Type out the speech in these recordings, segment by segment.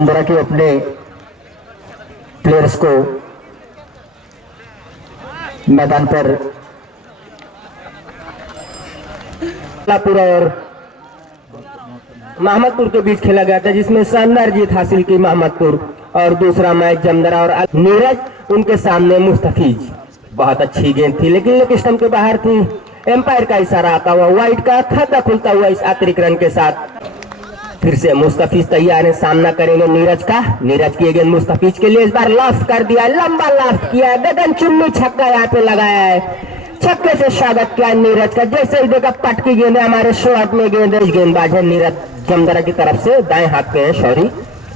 तरह के अपने प्लेयर्स को मैदान पर और मोहम्मदपुर के बीच खेला गया था, जिसमें शानदार जीत हासिल की मोहम्मदपुर। और दूसरा मैच जमदरा और नीरज, उनके सामने मुस्तफीज। बहुत अच्छी गेंद थी लेकिन लेग स्टंप के बाहर थी। एम्पायर का इशारा आता हुआ वाइड का खाता खुलता हुआ इस अतिरिक्त रन के साथ फिर से मुस्तफीज तैयार है, सामना करेंगे नीरज का। नीरज की गेंद मुस्तफीज के लिए, इस बार लाफ्ट कर दिया, लंबा लाफ्ट किया, गगन चुम्मी छक्का यहाँ पे लगाया है। छक्के से स्वागत किया नीरज का। जैसे ही देखा पटकी गेंद है, हमारे शॉट में गेंदबाज है नीरज जमदरा की तरफ से, दाएं हाथ पे है, सॉरी।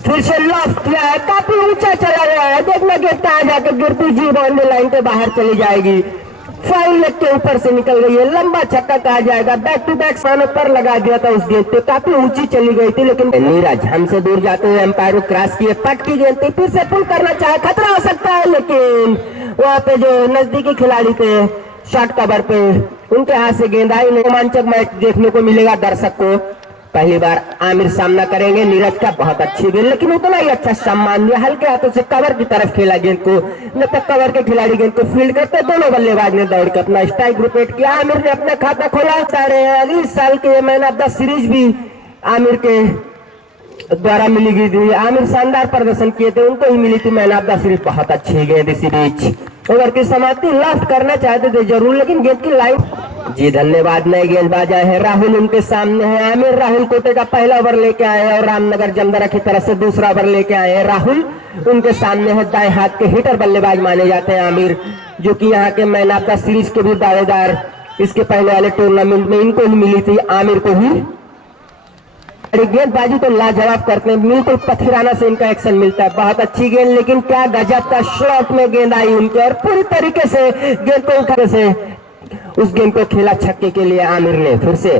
फिर से लाफ्ट किया है, काफी ऊंचा चला गया है। देखना गेंद कहाँ जाकर गिरती जी बाउंड्री लाइन के बाहर चली जाएगी। फाइल लेग के ऊपर से निकल गई है, लंबा छक्का कहा जाएगा। बैक टू बैक सामने पर लगा दिया था उस गेंद पे, काफी ऊंची चली गई थी लेकिन नीरज हमसे दूर जाते हुए एम्पायर को क्रॉस किए, पटकी गेंद थी, फिर से पुल करना चाहे, खतरा हो सकता है लेकिन वहां पे जो नजदीकी खिलाड़ी थे शॉट कवर पे, उनके हाथ से गेंद आई। रोमांचक मैच देखने को मिलेगा दर्शक को। पहली बार आमिर सामना करेंगे नीरज का। बहुत अच्छी गेंद लेकिन उतना ही अच्छा सम्मान दिया, हल्के हाथों से कवर की तरफ खेला गेंद को। जब तक कवर के खिलाड़ी गेंद को फील्ड करते, दोनों बल्लेबाज ने दौड़ के अपना स्ट्राइक ग्रुपेट किया। आमिर ने अपना खाता खोला। इस साल के मैन ऑफ द सीरीज भी आमिर के द्वारा मिली गई थी। आमिर शानदार प्रदर्शन किए थे, उनको ही मिली थी मैन ऑफ द सीरीज। बहुत अच्छी गेंद इसी बीच ओवर की समाप्ति, लास्ट करना चाहते थे जरूर लेकिन गेंद की लाइन। जी धन्यवाद। नए गेंदबाज आए हैं, राहुल उनके सामने है। आमिर राहुल कोटे का पहला ओवर लेके आए हैं और रामनगर जमदरा की तरफ से दूसरा ओवर लेके आए हैं। राहुल उनके सामने है, दाएं हाथ के हिटर बल्लेबाज माने जाते हैं आमिर, जो कि यहाँ के मैन ऑफ द सीरीज के भी दावेदार। इसके पहले वाले टूर्नामेंट में इनको ही मिली थी, आमिर को ही। गेंदबाजी तो लाजवाब करते हैं, बिल्कुल पथिराना से इनका एक्शन मिलता है। बहुत अच्छी गेंद लेकिन क्या गजब का शॉट में गेंद आई उनके, और पूरी तरीके से गेंद को उठा से उस गेंद को खेला छक्के के लिए आमिर ने। फिर से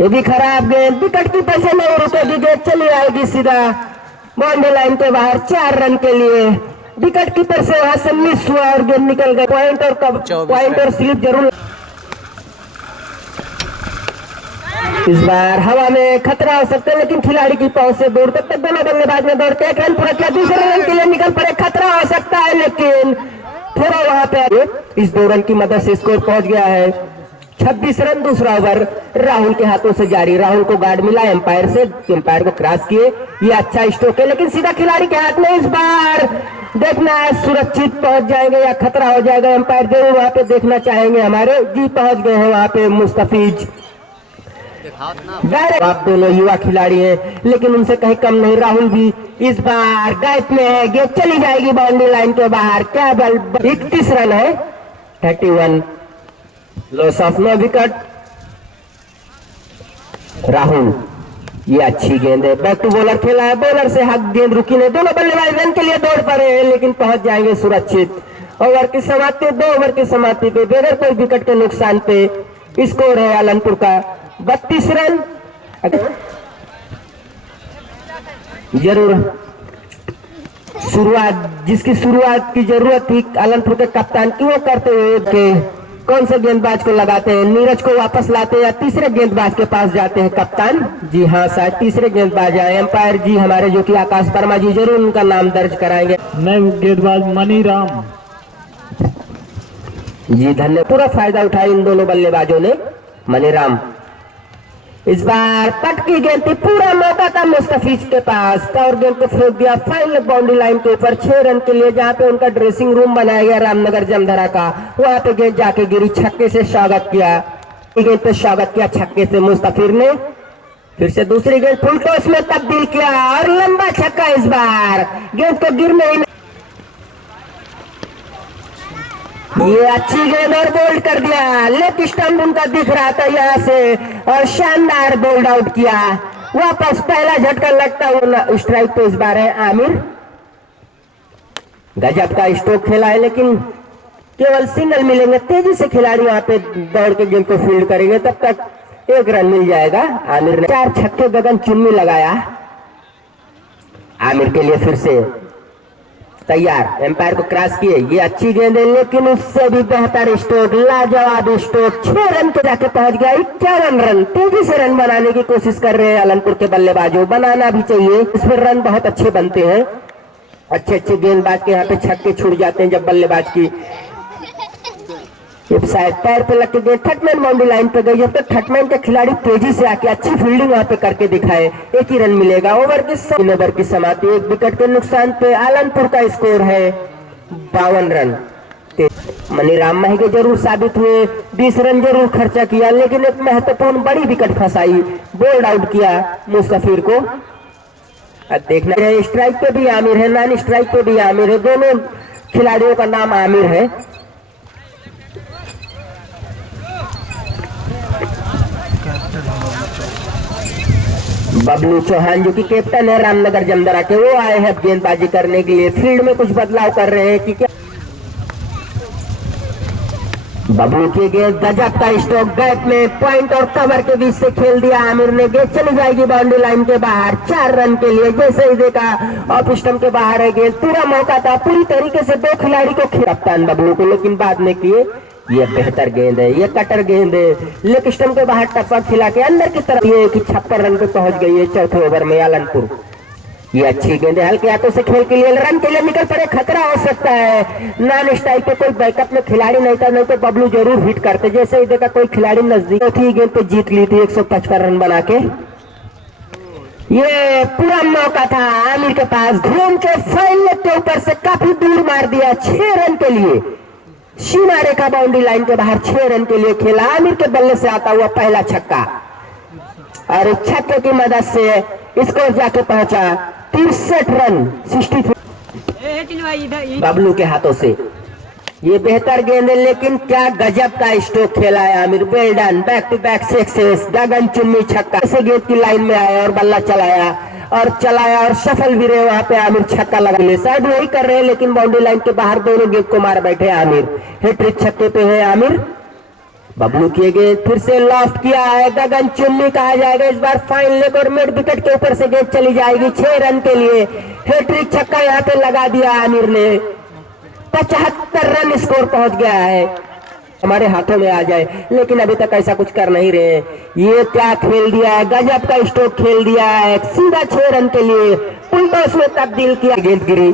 ये भी खराब गेंद, विकेट की पैसे नहीं रुकेगी, गेंद चली आएगी सीधा बाउंड्री लाइन के बाहर। 4 रन के लिए विकेट कीपर से वहां से मिस हुआ और गेंद निकल गई। पॉइंट और स्लिप जरूर। इस बार हवा में खतरा हो सकता है लेकिन खिलाड़ी की पहुंच से दूर, तब तक दोनों बल्लेबाज ने दौड़ के 1 रन पूरा किया। दूसरे रन के लिए निकल पड़े, खतरा हो सकता है लेकिन थोड़ा वहां पे इस 2 रन की मदद से स्कोर पहुंच गया है 26 रन। दूसरा ओवर राहुल के हाथों से जारी। राहुल को गार्ड मिला एम्पायर से, एम्पायर को क्रॉस किए। ये अच्छा स्ट्रोक है लेकिन सीधा खिलाड़ी के हाथ में। इस बार देखना है सुरक्षित पहुंच जाएंगे या खतरा हो जाएगा। एम्पायर जरूर वहां पे देखना चाहेंगे हमारे। जी पहुंच गए हैं वहां पे मुस्तफीज। आप दोनों युवा खिलाड़ी हैं लेकिन उनसे कहीं कम नहीं। राहुल भी इस बार गैप में है, गेंद चली जाएगी बाउंड्री लाइन के बाहर। क्या बल 31 रन है, 31, loss of no wicket. Rahul ये अच्छी गेंद है, बैक टू बॉलर खेला है, बॉलर से हक गेंद रुकी नहीं। दोनों बल्लेबाज रन के लिए दौड़ पड़े हैं लेकिन पहुंच जाएंगे सुरक्षित। ओवर की समाप्ति, 2 ओवर की समाप्ति पे बगैर कोई विकेट के नुकसान पे स्कोर है आलमपुर का 32 रन। जरूर शुरुआत, जिसकी शुरुआत की जरूरत थी आलमपुर के कप्तान की, वो करते हुए के कौन से गेंदबाज को लगाते हैं, नीरज को वापस लाते हैं या तीसरे गेंदबाज के पास जाते हैं कप्तान? जी हाँ, शायद तीसरे गेंदबाज आए। एम्पायर जी हमारे जो कि आकाश वर्मा जी, जरूर उनका नाम दर्ज कराएंगे। नए गेंदबाज मनीराम जी धन्यवाद। पूरा फायदा उठाया इन दोनों बल्लेबाजों ने। मनीराम इस बार पटकी गेंद थी, पूरा मौका था मुस्तफीज के पास और गेंद को फेंक दिया फाइनल बाउंड्री लाइन के ऊपर 6 रन के लिए, जहां पे उनका ड्रेसिंग रूम बनाया गया रामनगर जमदरा का। वहां पे गेंद जाके गिरी, छक्के से स्वागत किया। गेंद पे स्वागत किया छक्के से मुस्तफीर ने। फिर से दूसरी गेंद फुल टॉस में तब्दील किया और लंबा छक्का। इस बार गेंद को गिरने ही, ये अच्छी गेंद और बोल्ड कर दिया। लेग स्टंप उनका दिख रहा था यहाँ से और शानदार बोल्ड आउट किया। वापस पहला झटका लगता हुआ स्ट्राइक पे इस बार है आमिर। गजब का स्ट्रोक खेला है लेकिन केवल सिंगल मिलेंगे। तेजी से खिलाड़ी वहां पे दौड़ के गेंद को फील्ड करेंगे, तब तक 1 रन मिल जाएगा। आमिर ने 4 छक्के गगन चुम्मी लगाया आमिर के लिए। फिर से तैयार, एम्पायर को क्रॉस किए। ये अच्छी गेंद है लेकिन उससे भी बेहतर स्ट्रोक, लाजवाब स्ट्रोक, 6 रन पे जाके पहुंच गया। 51 रन, तेजी से रन बनाने की कोशिश कर रहे हैं आलमपुर के बल्लेबाजों। बनाना भी चाहिए, इस पर रन बहुत अच्छे बनते हैं। अच्छे अच्छे गेंदबाज के यहाँ पे छक्के छूट जाते हैं जब बल्लेबाज की शायद पैर पे लग के गए। थर्डमैन बाउंड्री लाइन पे गई, जब तक थर्डमैन के खिलाड़ी तेजी से आके अच्छी फील्डिंग वहां पे करके दिखाए, 1 ही रन मिलेगा। ओवर की समाप्ति, 1 विकेट के नुकसान पे आलमपुर का स्कोर है 52 रन। मनीराम महंगे जरूर साबित हुए, 20 रन जरूर खर्चा किया, लेकिन एक महत्वपूर्ण बड़ी विकेट फंसाई, बोल्ड आउट किया मुस्तफिर को। अब देखना है, स्ट्राइक पे भी आमिर है, नॉन स्ट्राइक पे भी आमिर है, दोनों खिलाड़ियों का नाम आमिर है। बबलू चौहान जो कि कैप्टन है रामनगर जमदरा के, वो आए हैं गेंदबाजी करने के लिए। फील्ड में कुछ बदलाव कर रहे हैं कि क्या। बबलू की गेंद, गजब का स्ट्रोक, गैप में पॉइंट और कवर के बीच से खेल दिया आमिर ने। गेंद चली जाएगी बाउंड्री लाइन के बाहर 4 रन के लिए। जैसे ही देखा ऑफ स्टंप के बाहर है गेंद, पूरा मौका था पूरी तरीके से 2 खिलाड़ी को कप्तान बबलू को, लेकिन बाद में किए। ये बेहतर गेंद है, ये कटर गेंद है, लेग स्टंप के बाहर टप्पा खिला के अंदर की तरफ, ये कि 56 रन पे पहुंच गई है चौथे ओवर में आलमपुर। ये अच्छी गेंद है, हल्के हाथों से खेल के लिए रन के लिए निकल पड़े, खतरा हो सकता है। नॉन स्ट्राइक पे कोई बैकअप में खिलाड़ी नहीं था, नहीं तो बबलू जरूर हिट करते। जैसे ही देखा कोई खिलाड़ी नजदीक, चौथी गेंद पे जीत ली थी 155 रन बना के। ये पूरा मौका था आमिर के पास, घूम के फाइन लेग के ऊपर से काफी दूर मार दिया 6 रन के लिए। सीमा रेखा बाउंड्री लाइन के बाहर 6 रन के लिए खेला। आमिर के बल्ले से आता हुआ पहला छक्का, और इस छक्के की मदद से स्कोर जाके पहुंचा 63 रन 63 बबलू के हाथों से। ये बेहतर गेंद है, लेकिन क्या गजब का स्ट्रोक खेला है Aamir. Well done, back to back success, Gagan Chunni छक्का। ऐसे गेंद की लाइन में आया और बल्ला चलाया और सफल भी रहे। वहां पे आमिर छक्का लगा ले, शायद वही कर रहे हैं, लेकिन बाउंड्री लाइन के बाहर दोनों गेंद को मार बैठे आमिर। हैट्रिक छक्के पे है आमिर। बबलू किए गेंद फिर से लॉफ्ट किया है, गगन चुन्नी कहा जाएगा इस बार। फाइन लेग और मिड विकेट के ऊपर से गेंद चली जाएगी 6 रन के लिए। हैट्रिक छक्का यहाँ पे लगा दिया आमिर ने। 75 रन स्कोर पहुंच गया है, हमारे हाथों में आ जाए, लेकिन अभी तक ऐसा कुछ कर नहीं रहे। ये क्या खेल दिया है, गजब का स्ट्रोक खेल दिया है, सीधा 6 रन के लिए उल्टा उसमें तब्दील किया। गेंद गिरी,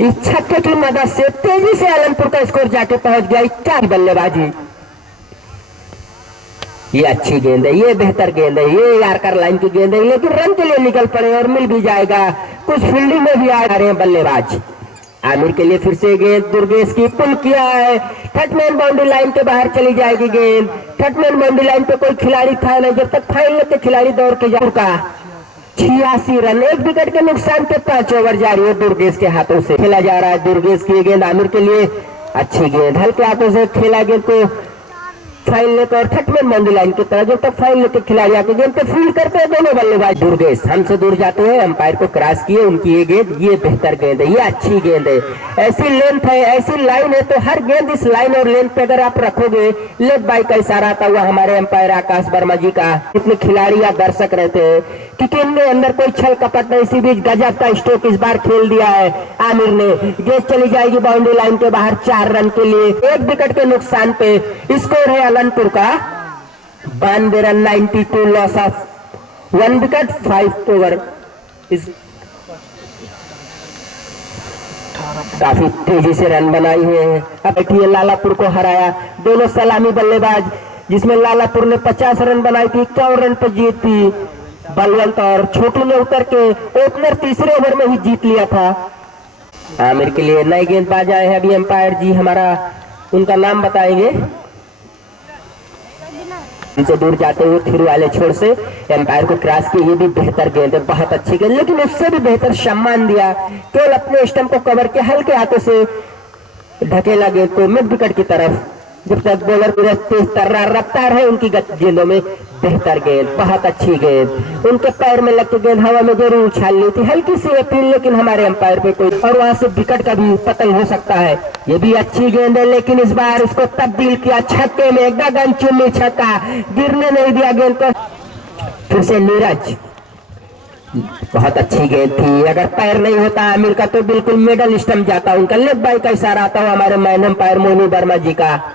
इस छक्के की मदद से तेजी से आलमपुर का स्कोर जाके पहुंच गया 4 बल्लेबाजी। ये अच्छी गेंद है, ये बेहतर गेंद है, ये यारकर लाइन की गेंद है, लेकिन रन के लिए निकल पड़े और मिल भी जाएगा। कुछ फील्डिंग में भी आ रहे हैं बल्लेबाज। आमिर के लिए फिर से गेंद, दुर्गेश की पुल किया है, थर्डमैन बाउंड्री लाइन के बाहर चली जाएगी गेंद। थर्डमैन बाउंड्री लाइन पे कोई खिलाड़ी था नहीं, जब तक फाइनल के खिलाड़ी दौड़ के का 86 रन, 1 विकेट के नुकसान पे 5 ओवर जारी है। दुर्गेश के हाथों से खेला जा रहा है। दुर्गेश की गेंद आमिर के लिए, अच्छी गेंद, हल्के हाथों से खेला गेंद को फाइन लेकर और थर्डमैन बाउंड्री लाइन की तरह। जब तक फाइन लेकर खिलाड़ी आके गेंद पे फील्ड करते हैं दोनों बल्लेबाज। दुर्गेश हमसे दूर जाते हैं, अंपायर को क्रॉस किए, उनकी ये गेंद, ये बेहतर गेंद है, ये अच्छी गेंद है। ऐसी लेंथ है, ऐसी लाइन है, तो हर गेंद इस लाइन और लेंथ पे अगर आप रखोगे, लेफ्ट बाई का इशारा आता हुआ हमारे अंपायर आकाश वर्मा जी का, इतने खिलाड़ी या दर्शक रहते हैं क्योंकि इनके अंदर कोई छल कपट नहीं। इसी बीच गजब का स्ट्रोक इस बार खेल दिया है आमिर ने। गेंद चली जाएगी बाउंड्री लाइन के बाहर 4 रन के लिए, 1 विकेट के नुकसान पे। स्कोर है आलमपुर का 92 run 92, loss of 1 wicket 5 over. काफी तेजी से रन बनाई हुए हैं। अब बैठिए, लालापुर को हराया, दोनों सलामी बल्लेबाज, जिसमें लालापुर ने 50 रन बनाई थी, 51 रन पर जीत थी। बलवंत और छोटू ने उतर के ओपनर तीसरे ओवर में ही जीत लिया था। आमिर के लिए नए गेंदबाज आए हैं अभी अंपायर जी, हमारा उनका नाम बताएंगे। उनसे दूर जाते हुए फिर वाले छोर से एम्पायर को क्रॉस किया। ये भी बेहतर गेंद है, बहुत अच्छी गेंद, लेकिन उससे भी बेहतर सम्मान दिया। केवल अपने स्टंप को कवर के हल्के हाथों से ढकेला गेंद को मिड विकेट की तरफ। जब तक बॉलर की तेज तर्रार रफ्तार है उनकी गेंदों में, बेहतर गेंद, बहुत अच्छी गेंद। उनके पैर में लगती गेंद हवा में जरूर उछाल ली थी, हल्की सी अपील, लेकिन हमारे अंपायर पे कोई, और वहां से विकेट का भी पतन हो सकता है। ये भी अच्छी गेंद है, लेकिन इस बार इसको तब्दील किया छक्के में, गगन चुन्नी छक्का, गिरने नहीं दिया गेंद को। फिर से नीरज, बहुत अच्छी गेंद थी, अगर पैर नहीं होता आमिर का तो बिल्कुल मिडल स्टंप जाता। उनका लेफ्ट बाई का इशारा आता हुआ हमारे मैन एम्पायर मोनू वर्मा जी का।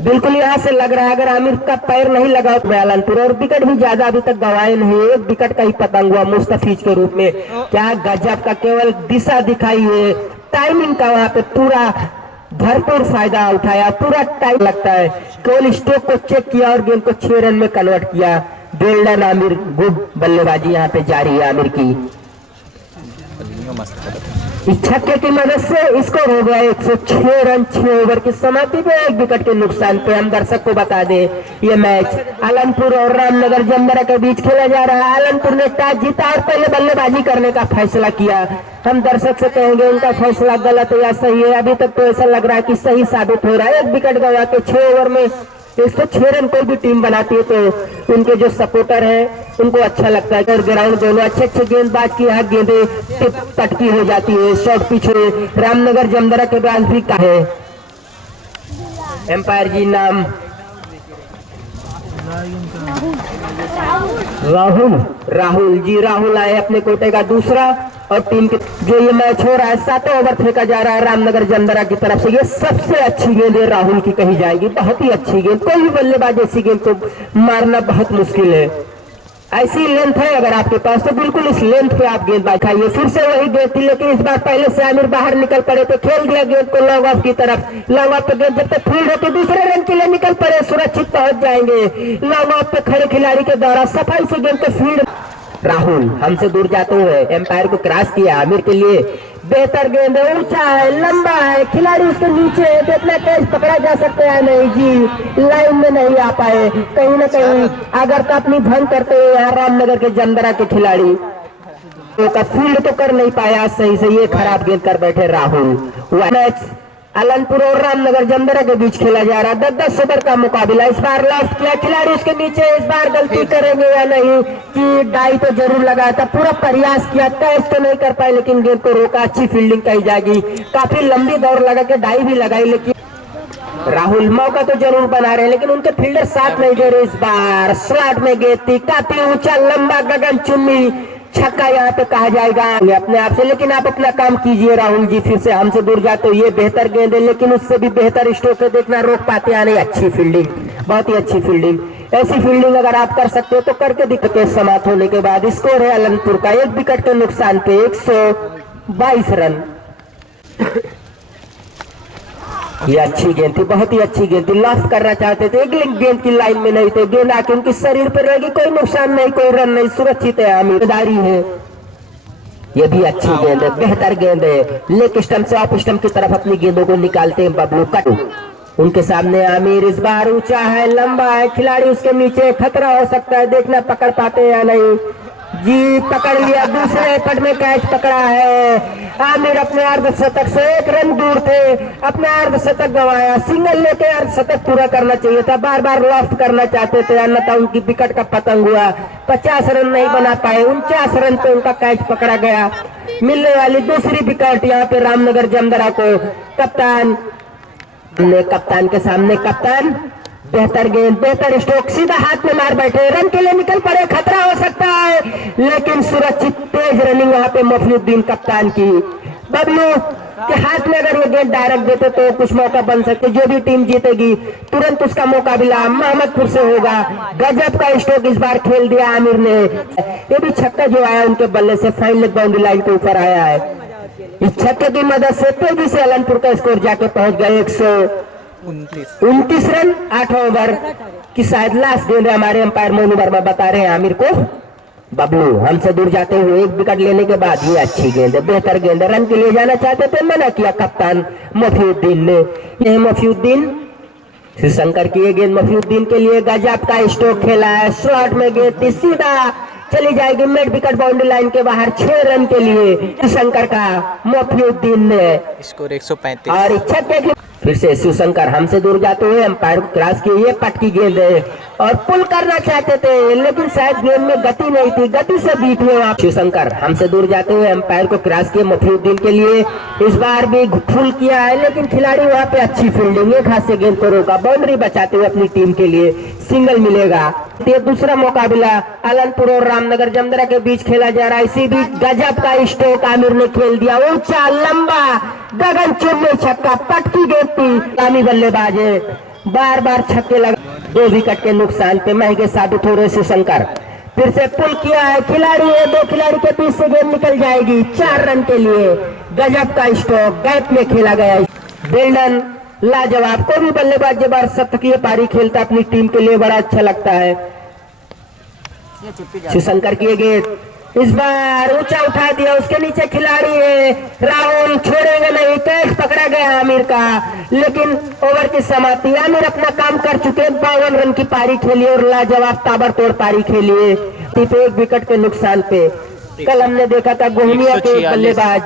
बिल्कुल यहाँ से लग रहा है अगर आमिर का पैर नहीं लगा बयालनपुर, और विकेट भी ज्यादा अभी तक गंवाए नहीं, एक विकेट का ही पतंग हुआ मुस्तफीज के रूप में। क्या गजब का केवल दिशा दिखाई है, टाइमिंग का वहां पे पूरा भरपूर फायदा उठाया, पूरा टाइम लगता है। केवल स्ट्रोक को चेक किया और गेंद को 6 रन में कन्वर्ट किया। गोल्डन आमिर, गुड बल्लेबाजी यहाँ पे जारी है आमिर की। इस छक्के की मदद से स्कोर हो गया 106 रन 6 ओवर की समाप्ति पे, 1 विकेट के नुकसान पे। हम दर्शक को बता दें ये मैच आलमपुर और रामनगर जमदरा के बीच खेला जा रहा है। आलमपुर ने टॉस जीता और पहले बल्लेबाजी करने का फैसला किया। हम दर्शक से कहेंगे उनका फैसला गलत है या सही है, अभी तक तो ऐसा लग रहा है कि सही साबित हो रहा है। 1 विकेट गवा के 6 ओवर में 106 रन कोई भी टीम बनाती है तो उनके जो सपोर्टर है उनको अच्छा लगता है। और ग्राउंड दोनों अच्छे गेंदबाज की यहाँ गेंदे टिप तटकी हो जाती है। शॉर्ट पिच है, रामनगर जमदरा के बाद भी का है। एम्पायर जी नाम राहुल जी, राहुल आए अपने कोटे का दूसरा। और टीम के जो ये मैच हो रहा है 7वां ओवर फेंका जा रहा है रामनगर जमदरा की तरफ से। ये सबसे अच्छी गेंद है राहुल की कही जाएगी, बहुत ही अच्छी गेंद। कोई भी बल्लेबाज ऐसी गेंद को मारना बहुत मुश्किल है। ऐसी लेंथ है अगर आपके पास तो बिल्कुल इस लेंथ पे आप गेंदबाज खाइए। फिर से वही गेंद थी, लेकिन इस बार पहले से आमिर बाहर निकल पड़े तो खेल दिया गेंद को लॉन्ग ऑफ की तरफ। लॉन्ग ऑफ पे गेंद जब तक फील्ड होती दूसरे रन के लिए निकल पड़े, सुरक्षित पहुंच जाएंगे। लॉन्ग ऑफ पे खड़े खिलाड़ी के द्वारा सफाई से गेंद को फील्ड। राहुल हमसे दूर जाते हुए एम्पायर को क्रॉस किया। आमिर के लिए बेहतर गेंद है, ऊंचा है, लंबा है, खिलाड़ी उसके नीचे है, देखना कैच पकड़ा जा सकता है नहीं जी, लाइन में नहीं आ पाए। कहीं ना कहीं अगर तो अपनी भंग करते हुए यहाँ रामनगर के जमदरा के खिलाड़ी तो फील्ड तो कर नहीं पाया सही से, ये खराब गेंद कर बैठे राहुल। मैच आलमपुर और रामनगर जमदरा के बीच खेला जा रहा है। 10-10 ओवर का मुकाबला। इस बार लास्ट किया खिलाड़ी उसके नीचे, इस बार गलती करेंगे या नहीं कि डाई तो जरूर लगाया था, पूरा प्रयास किया, कैच तो नहीं कर पाए लेकिन गेंद को रोका। अच्छी फील्डिंग कही जाएगी, काफी लंबी दौड़ लगा के डाई भी लगाई, लेकिन राहुल मौका तो जरूर बना रहे लेकिन उनके फील्डर साथ नहीं दे रहे। इस बार स्लॉट में गेंद थी, काफी ऊंचा लंबा गगन चुम्बी छक्का यहाँ पे कहा जाएगा अपने आप से। लेकिन आप अपना काम कीजिए राहुल जी, फिर से हमसे दूर जाते हो। ये बेहतर गेंद है लेकिन उससे भी बेहतर स्ट्रोक है, देखना रोक पाते या नहीं। अच्छी फील्डिंग, बहुत ही अच्छी फील्डिंग। ऐसी फील्डिंग अगर आप कर सकते हो तो करके दिखते। समाप्त होने के बाद स्कोर है आलमपुर का 1 विकेट के नुकसान पे 122 रन। ये अच्छी गेंद थी, बहुत ही अच्छी गेंद थी, लॉफ्ट करना चाहते थे, एक गेंद की लाइन में नहीं थे। गेंद आके उनके शरीर पर रहेगी, कोई नुकसान नहीं, कोई रन नहीं, सुरक्षित है। आमिरदारी है, ये भी अच्छी गेंद है, बेहतर गेंद है। लेग स्टंप से ऑफ स्टंप की तरफ अपनी गेंदों को निकालते हैं बबलू कट। उनके सामने आमिर, इस बार ऊंचा है, लंबा है, खिलाड़ी उसके नीचे, खतरा हो सकता है, देखना पकड़ पाते हैं या नहीं जी। पकड़ लिया, दूसरे पट में कैच पकड़ा है। आमिर अपने अर्धशतक से 1 रन दूर थे, अपना अर्धशतक गंवाया। सिंगल लेके अर्धशतक पूरा करना चाहिए था, बार बार लॉफ्ट करना चाहते थे, अन्यथा उनकी विकेट का पतंग हुआ। 50 रन नहीं बना पाए, 49 रन पे उनका कैच पकड़ा गया। मिलने वाली दूसरी विकेट यहाँ पे रामनगर जमदरा को। कप्तान के सामने कप्तान, बेहतर गेंद, बेहतर स्ट्रोक, सीधा हाथ में मार बैठे, रन के लिए निकल पड़े, खतरा हो सकता है लेकिन सुरक्षित तेज रनिंग वहां पे मफीउद्दीन कप्तान की। बबलू के हाथ में अगर ये गेंद डायरेक्ट देते तो कुछ मौका बन सकते। जो भी टीम जीतेगी तुरंत उसका मुकाबला मोहम्मदपुर से होगा। गजब का स्ट्रोक इस बार खेल दिया आमिर ने। ये भी छक्का जो आया उनके बल्ले से फाइन लेग बाउंड्री लाइन के ऊपर आया है। इस छक्के की मदद से तेजी से आलमपुर का स्कोर जाके पहुंच गए 129 रन। 8 ओवर की शायद लास्ट गेंद है। हमारे अंपायर मोनू वर्मा बता रहे हैं आमिर को। बबलू हमसे दूर जाते हुए 1 विकेट लेने के बाद ये अच्छी गेंद है, बेहतर गेंद है, रन के लिए जाना चाहते थे, मना किया कप्तान मफीउद्दीन ने। यह मफीउद्दीन शिवशंकर की ये गेंद मफीउद्दीन के लिए गजब का स्ट्रोक खेला है। शॉट में गेंद थी, सीधा चली जाएगी मिड विकेट बाउंड्री लाइन के बाहर। 6 रन के लिए शिवशंकर का मफीउद्दीन ने स्कोर 135। और इच्छा के फिर से शिवशंकर हमसे दूर जाते हुए अंपायर को क्रॉस की। ये पट की गेंद है और पुल करना चाहते थे लेकिन शायद गेंद में गति नहीं थी, गति से बीट हुए आप। शिवशंकर हमसे दूर जाते हुए अंपायर को क्रॉस किए मफीउद्दीन के लिए। इस बार भी फुल किया है लेकिन खिलाड़ी वहां पे अच्छी फील्डिंग, एक हाथ से गेंद को रोका, बाउंड्री बचाते हुए अपनी टीम के लिए सिंगल मिलेगा। ये दूसरा मुकाबला आलनपुर और रामनगर जमदरा के बीच खेला जा रहा है। इसी बीच गजब का स्ट्रोक आमिर ने खेल दिया, ऊंचा लंबा गगनचुंबी छक्का, पटकी गेंद थी। आमी बल्लेबाज है, बार बार छक्के लगा। 2 विकेट के नुकसान पे महंगे साबित हो रहे शिवशंकर। फिर से पुल किया है, खिलाड़ी है, 2 खिलाड़ी के बीच से गेंद निकल जाएगी 4 रन के लिए। गजब का स्ट्रोक गैप में खेला गया। बिल्डन लाजवाब, कोई भी बल्लेबाज जब बार शतकीय पारी खेलता अपनी टीम के लिए बड़ा अच्छा लगता है। शिवशंकर की गेंद इस बार ऊंचा उठा दिया, उसके नीचे खिलाड़ी है राहुल, छोड़ेंगे नहीं, कैच पकड़ा गया आमिर का, लेकिन ओवर की समाप्ति। आमिर अपना काम कर चुके, 52 रन की पारी खेली और लाजवाब ताबड़तोड़ पारी खेली है। 1 विकेट के नुकसान पे कल हमने देखा था गोहनिया के बल्लेबाज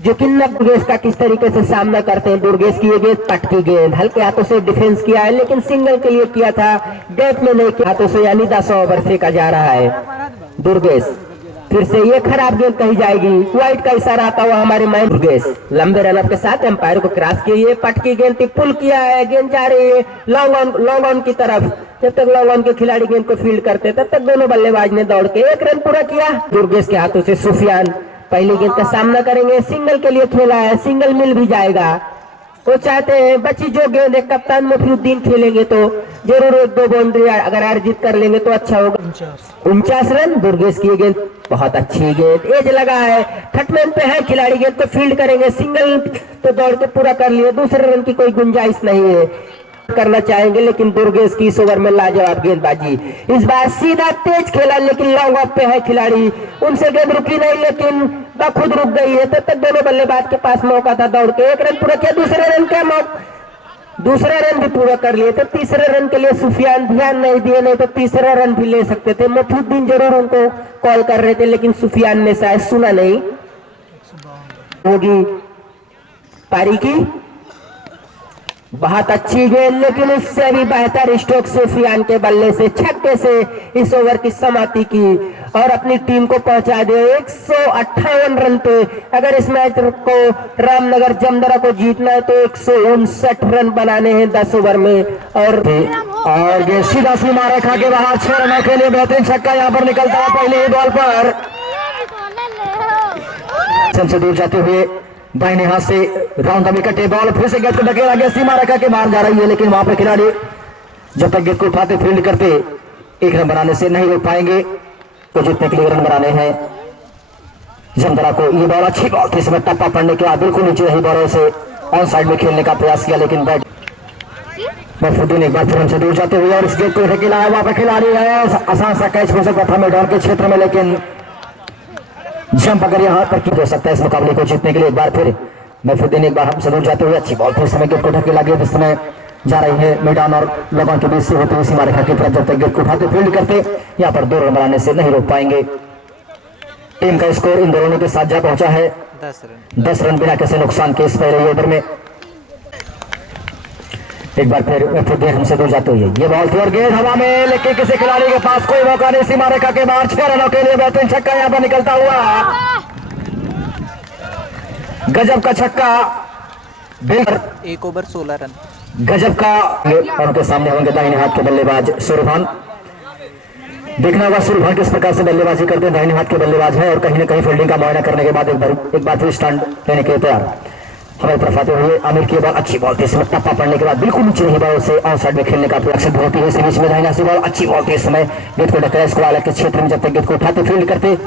जो कि दुर्गेश का किस तरीके से सामना करते हैं। दुर्गेश की ये गेंद पटकी गेंद, हल्के हाथों से डिफेंस किया है, लेकिन सिंगल के लिए किया था, गैप में नहीं किया हाथों से, यानी 10 ओवर फेंका जा रहा है। दुर्गेश फिर से ये खराब गेंद कही जाएगी, व्हाइट का इशारा आता हुआ हमारे मैन दुर्गेश लंबे रनअप के साथ एम्पायर को क्रॉस किए, ये पटकी गेंद थी, पुल किया है, गेंद जा रही है लॉन्ग ऑन की तरफ। जब तक लॉन्ग ऑन के खिलाड़ी गेंद को फील्ड करते तब तक दोनों बल्लेबाज ने दौड़ के 1 रन पूरा किया। दुर्गेश के हाथों से सुफियान पहली गेंद का सामना करेंगे, सिंगल के लिए खेला है, सिंगल मिल भी जाएगा। वो चाहते हैं बची जो गेंद है, कप्तान मुफीउद्दीन खेलेंगे तो जरूर 1-2 बाउंड्री अगर अर्जित कर लेंगे तो अच्छा होगा। 49 रन। दुर्गेश की गेंद बहुत अच्छी गेंद, एज लगा है, थटमैन पे है खिलाड़ी, गेंद को फील्ड करेंगे, सिंगल तो दौड़ के पूरा कर लिए, दूसरे रन की कोई गुंजाइश नहीं है, करना चाहेंगे, लेकिन दुर्गेश की इस ओवर में लाजवाब गेंदबाजी। इस बार सीधा तेज खेला, लेकिन लॉन्ग ऑफ पे है खिलाड़ी, उनसे गेंद रुकी नहीं, लेकिन खुद रुक गई है। तब तक दोनों बल्लेबाज के पास मौका था, दौड़ के 1 रन पूरा किया, दूसरा रन भी पूरा कर लिए। तो तीसरे रन के लिए सुफियान ध्यान नहीं दिए, नहीं तो तीसरा रन भी ले सकते थे। मुफीउद्दीन जरूर उनको कॉल कर रहे थे, लेकिन सुफियान ने शायद सुना नहीं। होगी पारी की बहुत अच्छी गेंद, लेकिन उससे भी बेहतर स्ट्रोक सुफियान के बल्ले से छक्के से इस ओवर की समाप्ति की और अपनी टीम को पहुंचा दिया 158 रन पे। अगर इस मैच को रामनगर जमदरा को जीतना है तो 159 रन बनाने हैं 10 ओवर में। और ये सीधा सीमा रेखा के बाहर 6 रनों के लिए बेहतरीन छक्का यहाँ पर निकलता है पहले ही बॉल पर, सबसे दूर जाते हुए दाहिने हाथ से राउंड द विकेट, बॉल फिर से गेंद को धकेला गया, सीमा रेखा के बाहर जा रही है, लेकिन वहां पर खिलाड़ी जब तक गेंद को उठाते फील्ड करते 1 रन बनाने से नहीं रोक पाएंगे, तो जीतने के लिए रन बनाने हैं जमदरा को। ये बॉल अच्छी बॉल थी, इसमें टप्पा पड़ने के बाद बिल्कुल नीचे रही बॉलों से ऑन साइड में खेलने का प्रयास किया, लेकिन बैट मुफीउद्दीन एक बार फिर हमसे दूर जाते हुए और इस गेंद को धकेला है, वहां पर खिलाड़ी है, आसान सा कैच हो सकता था मैदान के क्षेत्र में, लेकिन जंप अगर यहाँ पर की हो सकता है इस मुकाबले को जीतने के लिए। एक बार फिर मुफीउद्दीन एक बार हमसे दूर जाते हुए अच्छी बॉल फिर समय गेंद को ढकेला गया, जिस समय जा रही है मैदान और लगान के बीच से होते हुए सीमा रेखा की तरफ, जब तक गेंद को उठाते फील्ड करते यहाँ पर 2 रन बनाने से नहीं रोक पाएंगे। टीम का स्कोर इन दोनों के साथ जा पहुंचा है 10 रन बिना किसी नुकसान के इस पहले ओवर में। एक बार फिर मुफीउद्दीन हमसे दूर जाते हुए ये बॉल थी और गेंद हवा में, लेकिन किसी खिलाड़ी के पास कोई मौका नहीं, सीमा रेखा के बाहर 6 रनों के लिए बेहतरीन छक्का यहाँ पर निकलता हुआ, गजब का छक्का, 1 ओवर 16 रन, गजब का। और उनके सामने होंगे दाहिने हाथ के बल्लेबाज सूर्यभान। देखना होगा सूर्यभान किस प्रकार से बल्लेबाजी करते हैं, दाहिने हाथ के बल्लेबाज है और कहीं ना कहीं फील्डिंग का मुआयना करने के बाद एक बार फिर स्टैंड लेने के लिए तैयार। हमें तरफ आते हुए आमिर की बॉल अच्छी बॉल थी, इसमें टप्पा पड़ने के बाद बिल्कुल नीचे नहीं बॉल से ऑन साइड में खेलने का प्रयास होती है। इस बीच में दाहिना से बॉल अच्छी बॉल थी, इस समय गेंद को ढकेला इसको वाले के क्षेत्र में, जब तक गेंद को उठाते फील्ड करते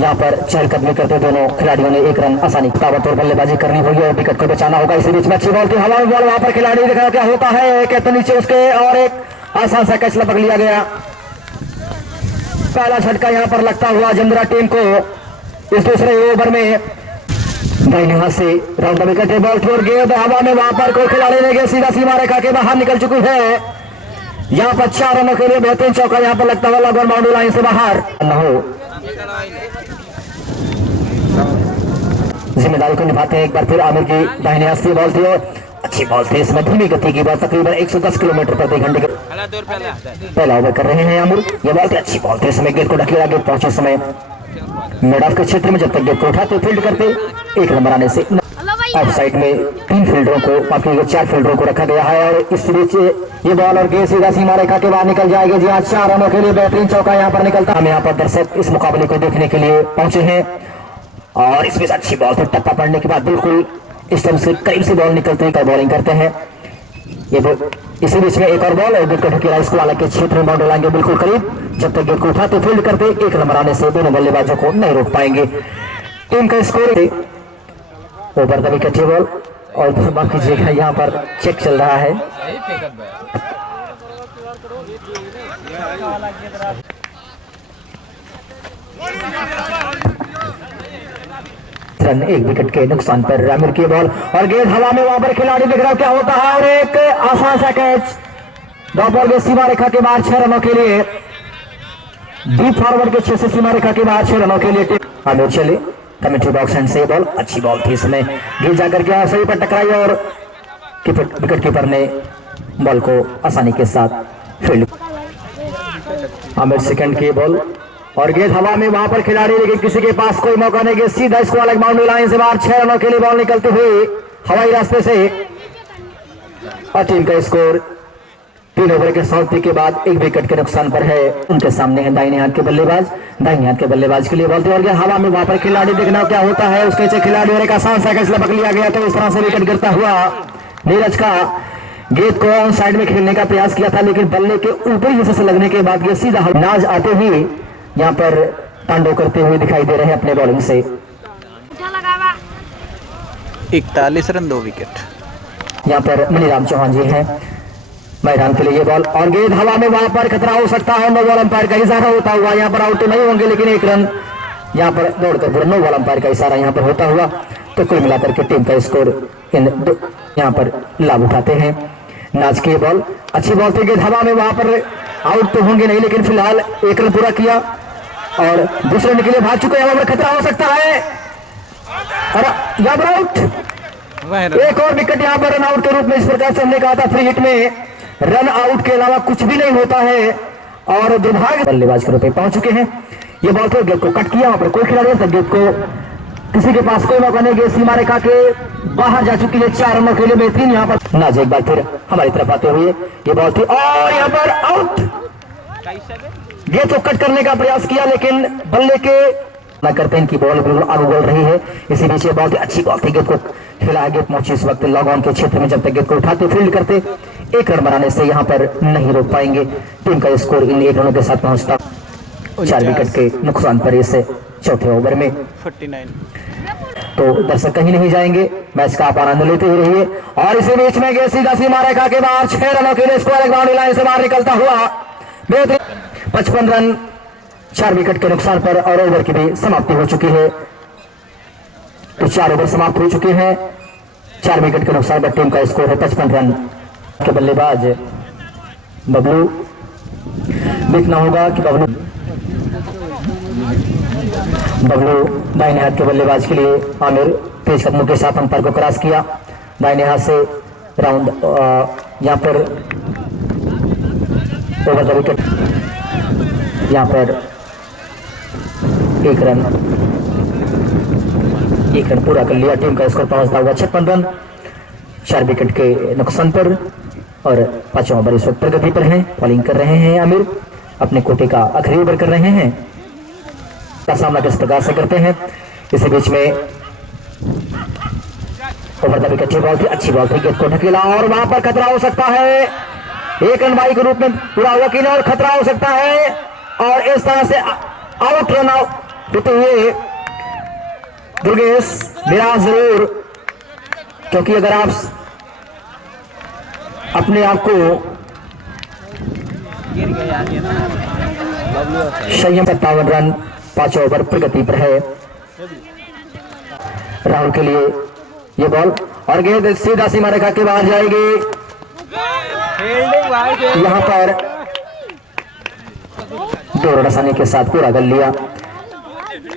यहाँ पर चहलकदमी करते दोनों खिलाड़ियों ने 1 रन आसानी ताबड़तोड़ बल्लेबाजी करनी होगी और विकेट को बचाना होगा। इसी बीच में अच्छी बॉल थी, हवा में बॉल, वहां पर खिलाड़ी देखा क्या होता है, कहते नीचे उसके और एक आसान सा कैच लपक लिया गया। पहला झटका यहाँ पर लगता हुआ जमदरा टीम को इस दूसरे ओवर में। दाहिने हाथ से राउंड द विकेट, बॉल थी और गेंद हवा में, वहां पर कोई खिलाड़ी ने गेंद सीधा सीमा रेखा के बाहर निकल चुकी है। यहाँ पर 4 रनों के लिए बेहतरीन चौका यहाँ पर लगता हुआ लगभग बाउंड्री लाइन से बाहर न हो। जिम्मेदारी को निभाते हैं एक बार फिर आमिर की दाहिने हाथ से बॉल थी और अच्छी बॉल थी, इसमें धीमी गति की बॉल, तकरीबन 110 किलोमीटर प्रति घंटे के पहला ओवर कर रहे हैं आमिर। ये बॉल थी, अच्छी बॉल थी, इसमें गेंद को ढकेला, गेंद पहुंचे समय मिड ऑफ के क्षेत्र में, जब तक गेंद को उठाते फील्ड करते 1 रन बनाने से ऑफ साइड में 3 फील्डरों को, माफ कीजिएगा 4 फील्डरों को रखा गया है। और इस बीच ये बॉल और गेंद सीधा सीमा रेखा के बाहर निकल जाएगी। जी हाँ, 4 रनों के लिए बेहतरीन चौका यहाँ पर निकलता। हम यहाँ पर दर्शक इस मुकाबले को देखने के लिए पहुंचे हैं और इसमें अच्छी बॉल से टप्पा पड़ने के बाद बिल्कुल स्टंप से करीब से बॉल निकलते हैं, बॉलिंग करते हैं। ये इसी बीच में एक और बॉल और गेंद को ढकेला इसको हालांकि क्षेत्र में बाउंड्री लाएंगे बिल्कुल करीब। जब तक गेंद को उठाते फील्ड करते 1 नंबर आने से दोनों बल्लेबाजों को नहीं रोक पाएंगे। टीम का score over the wicket ball और माफ कीजिएगा यहाँ पर चेक चल रहा है। रन 1 विकेट के नुकसान पर आमिर की बॉल और गेंद हवा में, वहां पर खिलाड़ी दिख रहा क्या होता है और एक आसान सा कैच। ड्रॉप बॉल के सीमा रेखा के बाहर 6 रनों के लिए, डीप फॉरवर्ड के 6 से सीमा रेखा के बाहर 6 रनों के लिए आमिर चले कमेंट्री बॉक्स एंड से बॉल। अच्छी बॉल थी, इसमें गिर जाकर के सही पर टकराई और विकेट कीपर ने बॉल को आसानी के साथ फील्ड। आमिर सेकंड की बॉल और गेंद हवा में, वहां पर खिलाड़ी लेकिन किसी के पास कोई मौका नहीं कि सीधा इसको अलग बाउंड्री लाइन से बाहर 6 रनों के लिए बॉल निकलती हुई हवाई रास्ते से। और टीम का स्कोर 3 ओवर के 100 के बाद 1 विकेट के नुकसान पर है। उनके सामने है दाहिने हाथ के बल्लेबाज, दाहिने हाथ के बल्लेबाज के लिए बॉल और गेंद हवा में, वहां पर खिलाड़ी देखना क्या होता है। उसके नीचे खिलाड़ी और एक आसान सा कैच लपक लिया गया तो इस तरह से विकेट गिरता हुआ नीरज का। गेंद को ऑन साइड में खेलने का प्रयास किया था लेकिन बल्ले के ऊपरी हिस्से से लगने के बाद गेंद सीधा नाज आते ही यहाँ पर तांडव करते हुए दिखाई दे रहे हैं अपने बॉलिंग से। 41 रन 2 विकेट। यहाँ पर मनीराम चौहान जी हैं मैदान के लिए ये बॉल और गेंद हवा में, वहां पर खतरा हो सकता है। नो बॉल अंपायर का इशारा होता हुआ यहाँ पर आउट तो नहीं होंगे लेकिन 1 रन यहाँ पर दौड़कर पूरा नो बॉल अंपायर का इशारा यहाँ पर होता हुआ। तो कुल मिलाकर के टीम का स्कोर यहाँ पर लाभ उठाते हैं। नाज की बॉल, अच्छी बॉल थी, गेंद हवा में, वहां पर आउट तो होंगे नहीं लेकिन फिलहाल 1 रन पूरा किया और दूसरे रन के लिए भाग चुके हैं। वहां पर खतरा हो सकता है और यहाँ पर आउट, एक और विकेट यहाँ पर रन आउट के रूप में इस प्रकार से हमने कहा था। फ्री हिट में रन आउट के अलावा कुछ भी नहीं होता है और दुर्भाग्य बल्लेबाज के रूप में पहुंच चुके हैं। ये बॉल तो गेंद को कट किया, वहां पर कोई खिलाड़ी नहीं, गेंद को किसी के पास कोई मौका नहीं, गेंद सीमा रेखा के बाहर जा चुकी है। 4 रनों के लिए बेहतरीन यहाँ पर नाज एक बार फिर हमारी तरफ आते हुए ये बॉल थी और यहाँ पर आउट। गेंद को कट करने का प्रयास किया लेकिन बल्ले के ना करते इनकी बॉल बिल्कुल आगे बढ़ रही है। इसी बीच ये बॉल थी, अच्छी बॉल थी, गेंद को खिलाया, गेंद पहुंची इस वक्त लॉग ऑन के क्षेत्र में। जब तक गेंद को उठाते फील्ड करते 1 रन बनाने से यहाँ पर नहीं रोक पाएंगे। टीम का स्कोर इन 1 रनों के साथ पहुंचता 4 विकेट के नुकसान पर इस चौथे ओवर में। 49। तो दर्शक कहीं नहीं जाएंगे, मैच का आप आनंद लेते ही रहिए। और इसी बीच में गेंद सीधा सीमा रेखा के बाहर 6 रनों के लिए स्कोर बाउंड्री लाइन से बाहर निकलता हुआ बेहतरीन 55 रन 4 विकेट के नुकसान पर और ओवर की भी समाप्ति हो चुकी है। तो 4 ओवर समाप्त हो चुके हैं, 4 विकेट के नुकसान पर टीम का स्कोर है 55 रन। के बल्लेबाज बबलू, देखना होगा कि बबलू दाहिने हाथ के बल्लेबाज के लिए आमिर तेज कदमों के साथ अंपायर को क्रॉस किया। दाहिने हाथ से राउंड यहाँ पर ओवर द विकेट, यहाँ पर 1 रन पूरा कर लिया। टीम का स्कोर पहुंचता हुआ 56 रन 4 विकेट के नुकसान पर और 5वां ओवर इस वक्त प्रगति पर हैं। बॉलिंग कर रहे हैं आमिर, अपने कोटे का आखिरी ओवर कर रहे हैं। का सामना किस प्रकार से करते हैं। इसी बीच में ओवर द विकेट बॉल थी, अच्छी बॉल थी, गेंद को ढकेला और वहां पर खतरा हो सकता है। 1 रन बाई के रूप में पूरा हुआ कि और खतरा हो सकता है और इस तरह से आउट रन आउट होते हुए दुर्गेश निराश जरूर, क्योंकि अगर आप अपने आप को संयम 57 रन 5 ओवर प्रगति पर है। राहुल के लिए ये बॉल और गेंद सीधा सीमा रेखा के बाहर जाएगी। यहां पर 2 रन आसानी के साथ पूरा कर लिया।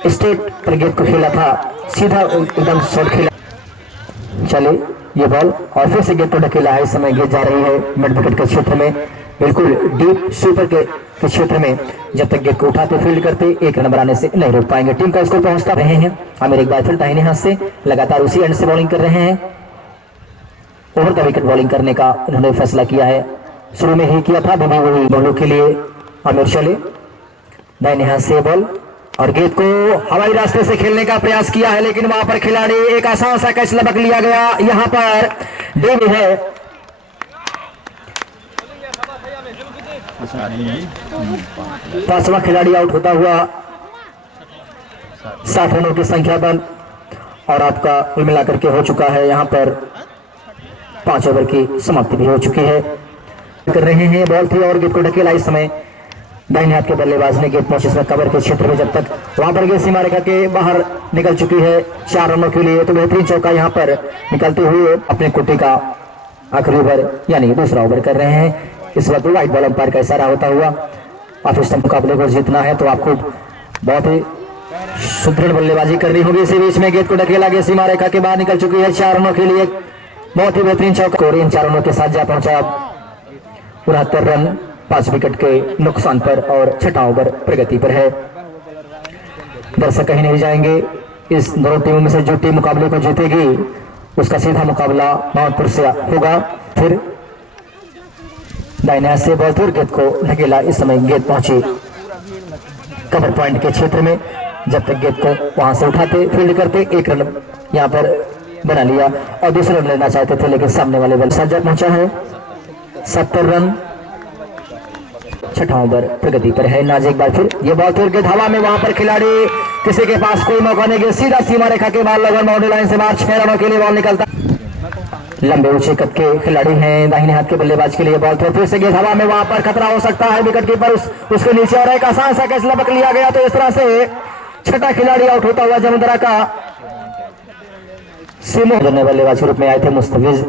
स्टेट पर गेंद को खेला था, सीधा एकदम शॉर्ट खेला। चले ये बॉल और फिर से गेंद को ढकेला है। इस समय गेंद जा रही है मिड विकेट के क्षेत्र में, बिल्कुल डीप स्वीपर के क्षेत्र में। जब तक गेंद को उठाते फील्ड करते 1 रन बनाने से नहीं रोक पाएंगे। टीम का स्कोर पहुंचता रहे हैं। आमिर एक बार फिर दाहिने हाथ से लगातार उसी एंड से बॉलिंग कर रहे हैं। ओवर का विकेट बॉलिंग करने का उन्होंने फैसला किया है। शुरू में ही किया था, अभी वही बॉलों के लिए आमिर चले दाहिने हाथ से बॉल और गेंद को हवाई रास्ते से खेलने का प्रयास किया है, लेकिन वहां पर खिलाड़ी एक आसान सा कैच लपक लिया गया। यहां पर डेवी है, पांचवा खिलाड़ी आउट होता हुआ 7 रनों की संख्या बंद और आपका कुल मिलाकर के हो चुका है। यहां पर 5 ओवर की समाप्ति भी हो चुकी है। कर रहे हैं बॉल थी और गेंद को ढकेला। इस समय दाहिने हाथ के बल्लेबाज ने गेंद पहुंची इसमें कवर के क्षेत्र में, जब तक वहां पर गेंद सीमा रेखा के बाहर निकल चुकी है 4 रनों के लिए। तो बेहतरीन चौका यहां पर निकलते हुए अपने कुटी का आखिरी ओवर यानी दूसरा ओवर कर रहे हैं। इस वक्त व्हाइट बॉल अंपायर का इशारा होता हुआ ऑफ स्टंप मुकाबले को जीतना है तो आपको बहुत ही सुदृढ़ बल्लेबाजी करनी होगी। इसी बीच में गेंद को ढकेला, गेंद सीमा रेखा के बाहर निकल चुकी है 4 रनों के लिए। बहुत ही बेहतरीन चौका और इन 4 रनों के साथ जा पहुंचा 69 रन 5 विकेट के नुकसान पर और 6वां ओवर प्रगति पर है। दर्शक कहीं नहीं जाएंगे। इस दोनों टीमों में से जो टीम मुकाबले को जीतेगी उसका सीधा मुकाबला मोहम्मदपुर से होगा। फिर दाहिने हाथ से बॉल फिर गेंद को ढकेला। इस समय गेंद पहुंची कवर पॉइंट के क्षेत्र में, जब तक गेंद को वहां से उठाते फील्ड करते 1 रन यहां पर बना लिया और दूसरा रन लेना चाहते थे, लेकिन सामने वाले बल सज्जा पहुंचा है। 70 रन 6वां ओवर प्रगति पर है। नाज एक बार फिर ये बॉल फिर गेंद हवा में, वहां पर खिलाड़ी किसी के पास कोई मौका नहीं, गया सीधा सीमा रेखा के बाहर लगन बाउंड्री लाइन से बाहर 6 रनों के लिए बॉल निकलता। लंबे ऊंचे कद के खिलाड़ी हैं दाहिने हाथ के बल्लेबाज के लिए बॉल फिर से गेंद हवा में, वहां पर खतरा हो सकता है। विकेट कीपर उसके नीचे और एक आसान सा कैच लपक लिया गया। तो इस तरह से 6ठा खिलाड़ी आउट होता हुआ जमदरा का सिमो बल्लेबाज के रूप में आए थे मुस्तफिज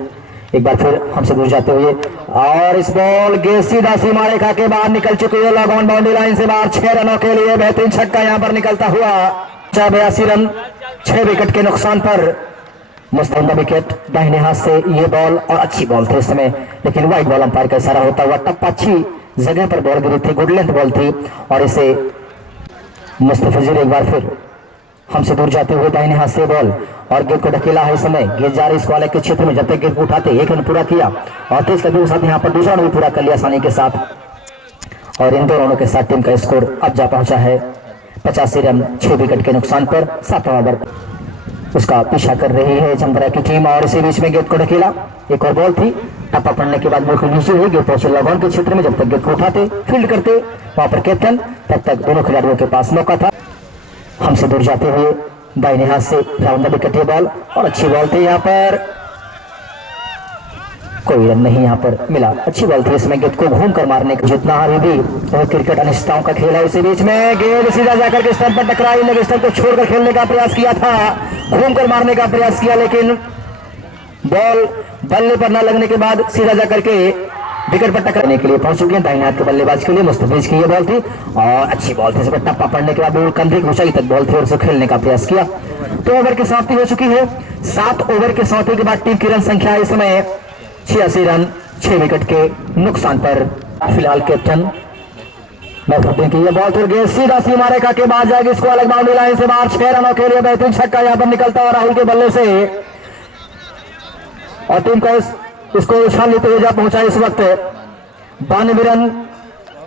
एक बार फिर हमसे दूर जाते हुए और इस बॉल गेंद सीधा सीमा रेखा के बाहर निकल चुकी है लॉग ऑन बाउंड्री लाइन से बाहर 6 रनों के लिए। बेहतरीन छक्का यहां पर निकलता हुआ 82 रन 6 विकेट के नुकसान पर मुस्तफिज विकेट दाहिने हाथ से ये बॉल और अच्छी बॉल थी इस समय, लेकिन व्हाइट बॉल अंपायर का इशारा होता हुआ टप्पा अच्छी जगह पर बॉल गिरी थी, गुड लेंथ बॉल थी और इसे मुस्तफिज एक बार फिर हमसे दूर जाते हुए दाहिने हाथ से बॉल और गेंद को ढकेला है। इस समय गेंद जा रही स्क्वायर के क्षेत्र में, जब तक गेंद को उठाते 1 रन पूरा किया और तेज गति के साथ यहाँ पर दूसरा रन भी पूरा कर लिया आसानी के साथ और इन 2 रनों के साथ टीम का स्कोर अब जा पहुंचा है 85 रन 6 विकेट के नुकसान पर। 7वां ओवर उसका पीछा कर रही है जमदरा की टीम और इसी बीच में गेंद को ढकेला। एक और बॉल थी, टप्पा पड़ने के बाद बॉल नीचे हुई, गेंद पहुंचे लॉग के क्षेत्र में, जब तक गेंद को उठाते फील्ड करते वहां पर कैप्टन, तब तक दोनों खिलाड़ियों के पास मौका था। हमसे दूर जाते हुए दाहिने हाथ से राउंड विकेट बॉल और अच्छी बॉल थी, यहाँ पर कोई रन नहीं यहाँ पर मिला। अच्छी बॉल थी, इसमें गेंद को घूम कर मारने का जितना हारी भी और क्रिकेट अनिश्चितताओं का खेल है। इसी बीच में गेंद सीधा जाकर के स्टंप पर टकराई, लेकिन स्टंप को छोड़कर खेलने का प्रयास किया था, घूम कर मारने का प्रयास किया, लेकिन बॉल बल्ले पर न लगने के बाद सीधा जाकर के विकेट पर टकराने के लिए पहुंच चुके हैं दाहिने हाथ के बल्लेबाज के लिए। मुस्तफिज की ये बॉल थी और अच्छी बॉल थी, इस पर टप्पा पड़ने के बाद बिल्कुल कंधे की ऊंचाई तक बॉल थी और उसे खेलने का प्रयास किया। तो ओवर की समाप्ति हो चुकी है। 7 ओवर की समाप्ति के बाद टीम की रन संख्या इस समय 86 रन 6 विकेट के नुकसान पर। फिलहाल कैप्टन मैफुद्दीन की ये बॉल फिर गेंद सीधा सीमा रेखा के बाद जाएगी इसको अलग बाउंड्री लाइन से बाहर 6 रनों के लिए। बेहतरीन छक्का यहाँ पर निकलता हुआ राहुल के बल्ले से और टीम का इसको उछाल लेते हुए जा पहुंचा इस वक्त 92 रन।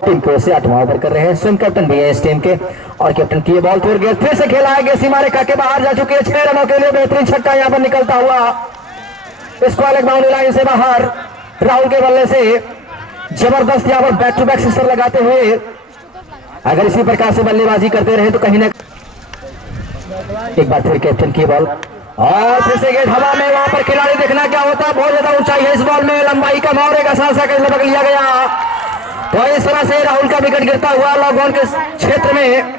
टीम को से 8वां ओवर कर रहे हैं, स्वयं कैप्टन भी है इस टीम के और कैप्टन की ये बॉल फिर से खेला है, सीमा रेखा के बाहर जा चुकी है 6 रनों के लिए। बेहतरीन छक्का यहाँ पर निकलता हुआ इसको अलग बाउंड्री लाइन से बाहर राहुल के बल्ले से जबरदस्त यहाँ पर बैक टू बैक सिक्सर लगाते हुए अगर इसी प्रकार से बल्लेबाजी करते रहे तो कहीं ना एक बार फिर कैप्टन की बॉल और फिर से गेंद हवा में, वहां पर खिलाड़ी देखना क्या होता है, बहुत ज्यादा ऊंचाई है इस बॉल में, लंबाई कम और एक आसान सा कैच लपक लिया गया तो इस तरह से राहुल का विकेट गिरता हुआ लॉग ऑन के क्षेत्र में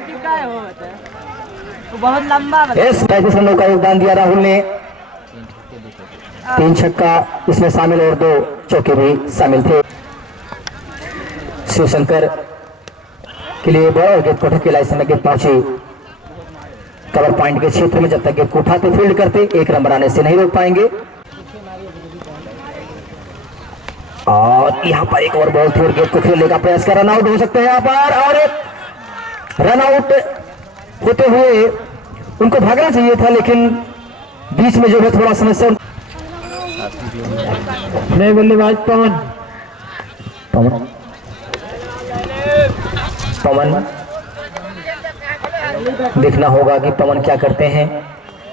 बहुत लंबा इस 35 रनों का योगदान दिया राहुल ने। 3 छक्का इसमें शामिल और 2 चौके भी शामिल थे। शिवशंकर के लिए बॉल गेंद को ढकेला, इस समय गेंद पहुंची कवर पॉइंट के क्षेत्र में, जब तक गेंद को उठाते फील्ड करते 1 रन बनाने से नहीं रोक पाएंगे। और यहां पर एक और बॉल थी और गेंद को खेलने का प्रयास कर रन आउट हो सकते हैं यहां पर और रन आउट होते हुए उनको भागना चाहिए था, लेकिन बीच में जो है थोड़ा समस्या नए बल्लेबाज पवन। पवन पवन देखना होगा कि पवन क्या करते हैं।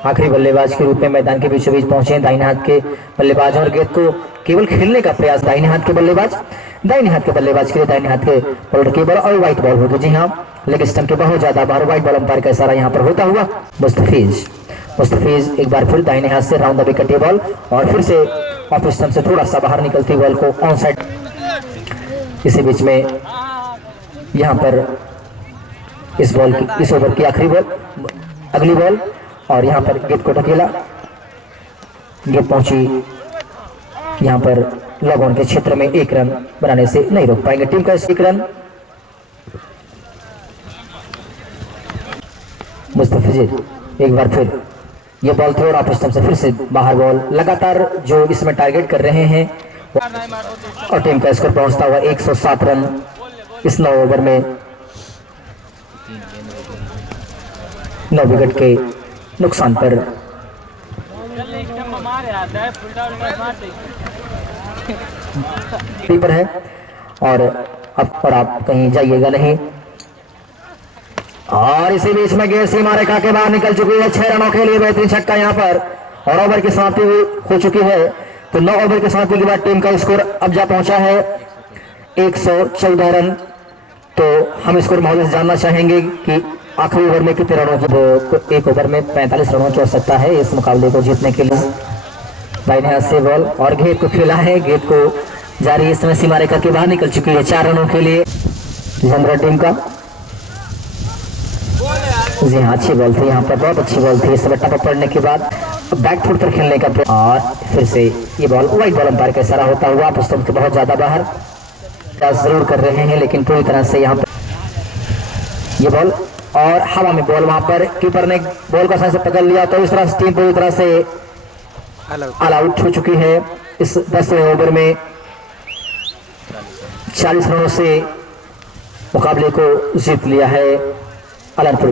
आखिरी बल्लेबाज के रूप में मैदान के बीचों बीच पहुंचे दाहिने हाथ के बल्लेबाज और गेंद को केवल खेलने का प्रयास दाहिने हाथ के बल्लेबाज के लिए दाहिने हाथ के बॉलर की बॉल और व्हाइट बॉल होगी। जी हाँ, लेग स्टंप के बहुत ज्यादा बाहर व्हाइट बॉल अंपायर का इशारा यहाँ पर होता हुआ। मुस्तफिज एक बार फिर दाहिने हाथ से राउंड द विकेट ये बॉल और फिर से ऑफ स्टंप से थोड़ा सा बाहर निकलती बॉल को ऑन साइड। इसी बीच में यहाँ पर इस ओवर की आखिरी बॉल, अगली बॉल और यहाँ पर गेंद को ढकेला, गेंद पहुंची यहाँ पर लॉग ऑन के क्षेत्र में, 1 रन बनाने से नहीं रोक पाएंगे टीम का 1 रन। मुस्तफिज एक बार फिर ये बॉल थी और ऑफ स्टंप से फिर से बाहर बॉल, लगातार जो इसमें टारगेट कर रहे हैं और टीम का स्कोर पहुंचता हुआ 107 रन इस 9 ओवर में 9 विकेट के नुकसान पर। कीपर है और अब आप कहीं जाइएगा नहीं। और इसी बीच में गेंद सीमा रेखा के बाहर निकल चुकी है। 6 रनों के लिए बेहतरीन छक्का यहाँ पर और ओवर की समाप्ति हो चुकी है। तो 9 ओवर की समाप्ति के बाद टीम का स्कोर अब जा पहुंचा है 114 रन। तो हम स्कोर महोदय से जानना चाहेंगे कि आखिरी ओवर में कितने रनों की, एक ओवर में 45 रनों की आवश्यकता है इस मुकाबले को जीतने के लिए। दाहिने हाथ से बॉल और गेंद को खेला है, गेंद को जारी इस समय सीमा रेखा के बाहर निकल चुकी है 4 रनों के लिए जमरा टीम का। जी हाँ, अच्छी बॉल थी यहाँ पर, बहुत अच्छी बॉल थी। इस समय टप पड़ने के बाद बैकफुट पर खेलने का और फिर से ये बॉल व्हाइट बॉल अंपायर का इशारा होता हुआ आप स्टंप के बहुत ज्यादा बाहर जरूर कर रहे हैं, लेकिन पूरी तरह से यहाँ पर ये बॉल और हवा में बॉल, वहां पर कीपर ने बॉल का सही से पकड़ लिया। तो इस तरह से टीम पूरी तरह से ऑल आउट हो चुकी है। इस 10वें ओवर में 40 रनों से मुकाबले को जीत लिया है अलनपुर।